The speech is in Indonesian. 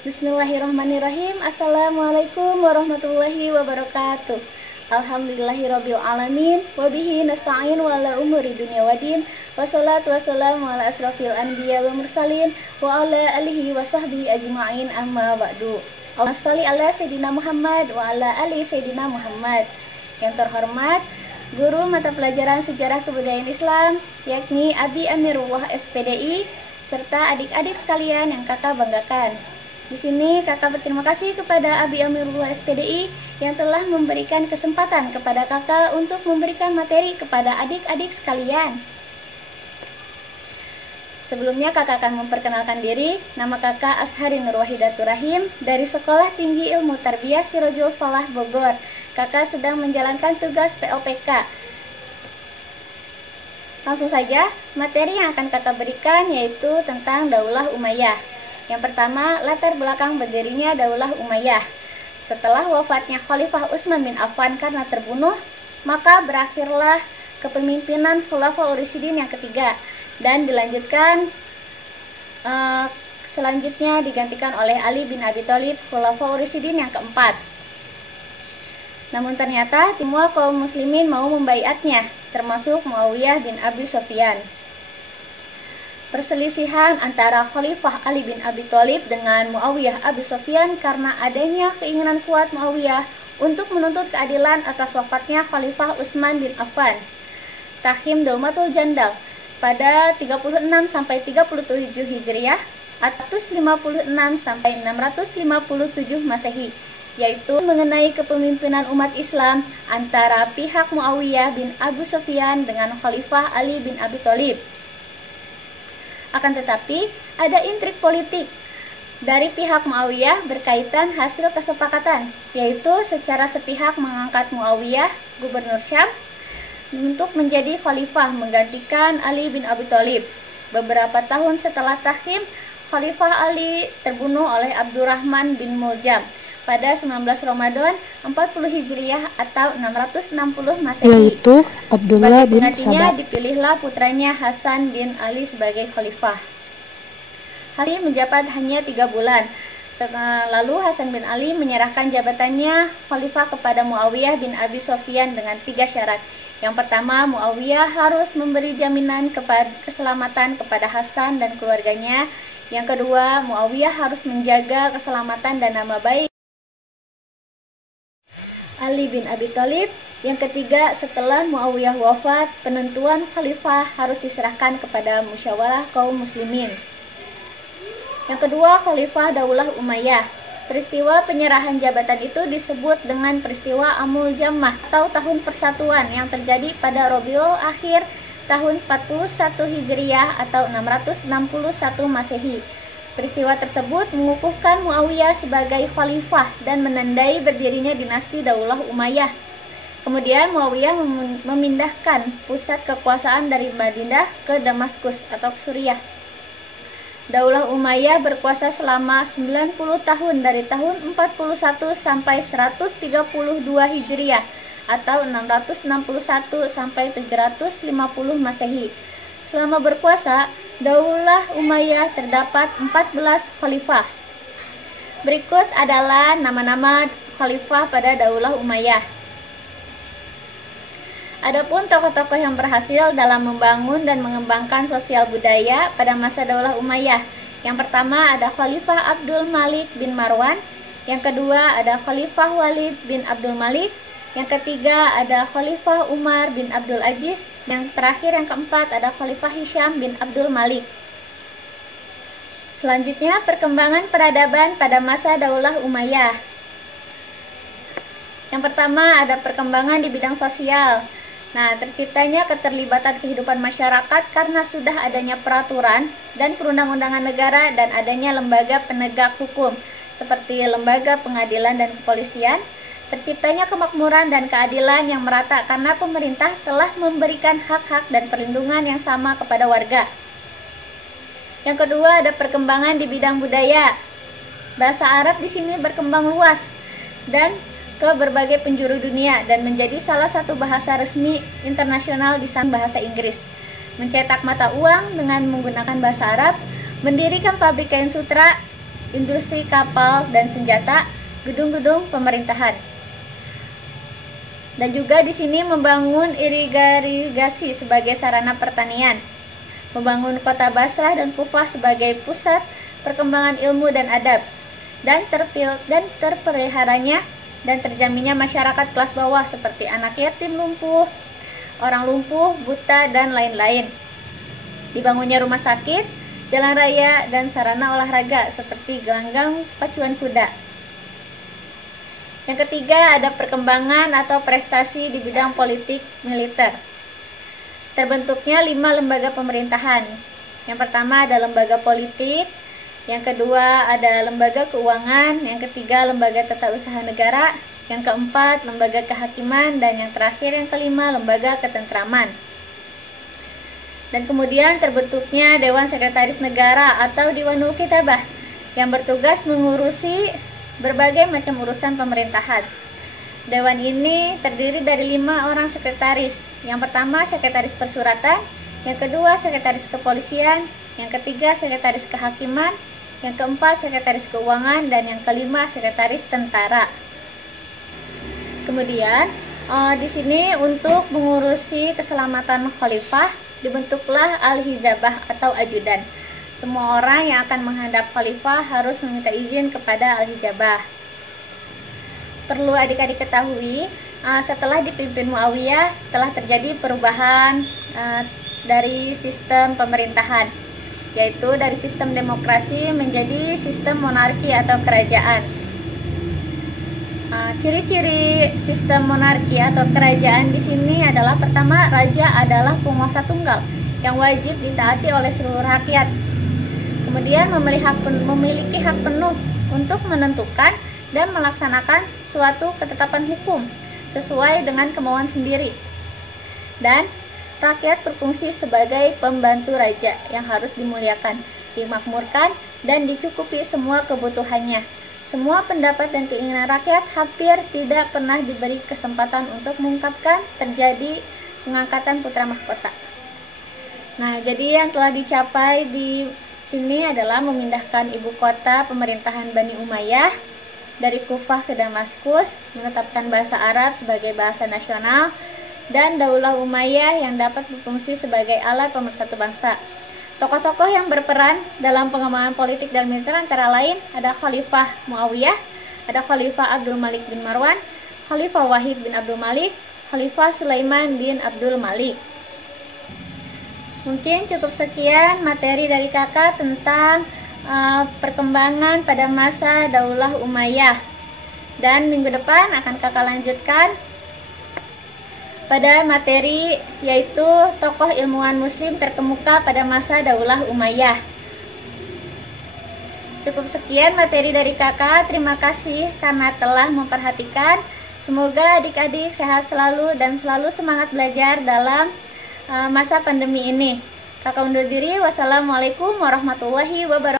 Bismillahirrahmanirrahim. Assalamualaikum warahmatullahi wabarakatuh. Alhamdulillahirabbil alamin wa bihi nasta'in wa ala umuri dunya waddin. Wassalatu wassalamu ala asrofil anbiya wal mursalin wa ala alihi wa sahbihi ajma'in, amma ba'du. Allahumma shalli ala sayyidina Muhammad wa ala ali sayyidina Muhammad. Yang terhormat guru mata pelajaran sejarah kebudayaan Islam, yakni Abi Amirullah SPDI, serta adik-adik sekalian yang kakak banggakan. Di sini kakak berterima kasih kepada Abi Amirullah SPDI yang telah memberikan kesempatan kepada kakak untuk memberikan materi kepada adik-adik sekalian. Sebelumnya kakak akan memperkenalkan diri. Nama kakak Ashari Nur Wahidatur Rahim dari Sekolah Tinggi Ilmu Tarbiyah Sirojul Falah Bogor. Kakak sedang menjalankan tugas POPK. Langsung saja, materi yang akan kakak berikan yaitu tentang Daulah Umayyah. Yang pertama, latar belakang berdirinya Daulah Umayyah. Setelah wafatnya Khalifah Utsman bin Affan karena terbunuh, maka berakhirlah kepemimpinan Khulafaur Rasyidin yang ketiga dan dilanjutkan selanjutnya digantikan oleh Ali bin Abi Thalib, Khulafaur Rasyidin yang keempat. Namun ternyata semua kaum muslimin mau membaiatnya, termasuk Muawiyah bin Abi Sufyan. Perselisihan antara Khalifah Ali bin Abi Thalib dengan Muawiyah Abi Sufyan karena adanya keinginan kuat Muawiyah untuk menuntut keadilan atas wafatnya Khalifah Utsman bin Affan. Takhim Daumatul Jandal pada 36 sampai 37 Hijriah, 456 sampai 657 Masehi, yaitu mengenai kepemimpinan umat Islam antara pihak Muawiyah bin Abu Sufyan dengan Khalifah Ali bin Abi Thalib. Akan tetapi, ada intrik politik dari pihak Muawiyah berkaitan hasil kesepakatan, yaitu secara sepihak mengangkat Muawiyah, gubernur Syam, untuk menjadi khalifah menggantikan Ali bin Abi Thalib. Beberapa tahun setelah takhim, Khalifah Ali terbunuh oleh Abdurrahman bin Muljam pada 19 Ramadan 40 Hijriah atau 660 Masehi. Yaitu Abdullah bin Sabah. Dipilihlah putranya Hasan bin Ali sebagai khalifah. Hasan menjabat hanya 3 bulan. Lalu Hasan bin Ali menyerahkan jabatannya khalifah kepada Muawiyah bin Abi Sufyan dengan 3 syarat. Yang pertama, Muawiyah harus memberi jaminan keselamatan kepada Hasan dan keluarganya. Yang kedua, Muawiyah harus menjaga keselamatan dan nama baik Ali bin Abi Thalib. Yang ketiga, setelah Muawiyah wafat, penentuan khalifah harus diserahkan kepada musyawarah kaum muslimin. Yang kedua, Khalifah Daulah Umayyah. Peristiwa penyerahan jabatan itu disebut dengan peristiwa Amul Jammah atau tahun persatuan yang terjadi pada Rabiul Akhir tahun 41 Hijriah atau 661 Masehi. Peristiwa tersebut mengukuhkan Muawiyah sebagai khalifah dan menandai berdirinya dinasti Daulah Umayyah. Kemudian Muawiyah memindahkan pusat kekuasaan dari Madinah ke Damaskus atau Suriah. Daulah Umayyah berkuasa selama 90 tahun dari tahun 41 sampai 132 Hijriah atau 661 sampai 750 Masehi. Selama berkuasa, Daulah Umayyah terdapat 14 khalifah. Berikut adalah nama-nama khalifah pada Daulah Umayyah. Adapun tokoh-tokoh yang berhasil dalam membangun dan mengembangkan sosial budaya pada masa Daulah Umayyah. Yang pertama ada Khalifah Abdul Malik bin Marwan. Yang kedua ada Khalifah Walid bin Abdul Malik. Yang ketiga ada Khalifah Umar bin Abdul Aziz. Yang terakhir yang keempat ada Khalifah Hisham bin Abdul Malik. Selanjutnya perkembangan peradaban pada masa Daulah Umayyah. Yang pertama ada perkembangan di bidang sosial. Nah, terciptanya keterlibatan kehidupan masyarakat karena sudah adanya peraturan dan perundang-undangan negara dan adanya lembaga penegak hukum seperti lembaga pengadilan dan kepolisian. Terciptanya kemakmuran dan keadilan yang merata karena pemerintah telah memberikan hak-hak dan perlindungan yang sama kepada warga. Yang kedua ada perkembangan di bidang budaya. Bahasa Arab di sini berkembang luas dan ke berbagai penjuru dunia dan menjadi salah satu bahasa resmi internasional di samping bahasa Inggris. Mencetak mata uang dengan menggunakan bahasa Arab, mendirikan pabrik kain sutra, industri kapal dan senjata, gedung-gedung pemerintahan. Dan juga di sini membangun irigasi sebagai sarana pertanian, membangun kota Basrah dan Kufah sebagai pusat perkembangan ilmu dan adab, dan terpeliharanya dan terjaminnya masyarakat kelas bawah seperti anak yatim lumpuh, orang lumpuh, buta, dan lain-lain. Dibangunnya rumah sakit, jalan raya, dan sarana olahraga seperti gelanggang pacuan kuda. Yang ketiga, ada perkembangan atau prestasi di bidang politik militer. Terbentuknya 5 lembaga pemerintahan. Yang pertama ada lembaga politik, yang kedua ada lembaga keuangan, yang ketiga lembaga tata usaha negara, yang keempat lembaga kehakiman, dan yang terakhir yang kelima lembaga ketentraman. Dan kemudian terbentuknya Dewan Sekretaris Negara atau Diwanul Kitabah yang bertugas mengurusi berbagai macam urusan pemerintahan. Dewan ini terdiri dari 5 orang sekretaris. Yang pertama sekretaris persuratan, yang kedua sekretaris kepolisian, yang ketiga sekretaris kehakiman, yang keempat sekretaris keuangan, dan yang kelima sekretaris tentara. Kemudian di sini untuk mengurusi keselamatan khalifah dibentuklah al-hizabah atau ajudan. Semua orang yang akan menghadap khalifah harus meminta izin kepada al-hijabah. Perlu adik-adik ketahui, setelah dipimpin Muawiyah telah terjadi perubahan dari sistem pemerintahan, yaitu dari sistem demokrasi menjadi sistem monarki atau kerajaan. Ciri-ciri sistem monarki atau kerajaan di sini adalah pertama, raja adalah penguasa tunggal yang wajib ditaati oleh seluruh rakyat. Kemudian memiliki hak penuh untuk menentukan dan melaksanakan suatu ketetapan hukum sesuai dengan kemauan sendiri. Dan rakyat berfungsi sebagai pembantu raja yang harus dimuliakan, dimakmurkan, dan dicukupi semua kebutuhannya. Semua pendapat dan keinginan rakyat hampir tidak pernah diberi kesempatan untuk mengungkapkan. Terjadi pengangkatan putra mahkota. Nah, jadi yang telah dicapai di sini adalah memindahkan ibu kota pemerintahan Bani Umayyah dari Kufah ke Damaskus, menetapkan bahasa Arab sebagai bahasa nasional, dan Daulah Umayyah yang dapat berfungsi sebagai alat pemersatu bangsa. Tokoh-tokoh yang berperan dalam pengembangan politik dan militer antara lain ada Khalifah Muawiyah, ada Khalifah Abdul Malik bin Marwan, Khalifah Wahid bin Abdul Malik, Khalifah Sulaiman bin Abdul Malik. Mungkin cukup sekian materi dari kakak tentang perkembangan pada masa Daulah Umayyah. Dan minggu depan akan kakak lanjutkan pada materi yaitu tokoh ilmuwan muslim terkemuka pada masa Daulah Umayyah. Cukup sekian materi dari kakak. Terima kasih karena telah memperhatikan. Semoga adik-adik sehat selalu dan selalu semangat belajar dalam masa pandemi ini. Kakak undur diri. Wassalamualaikum warahmatullahi wabarakatuh.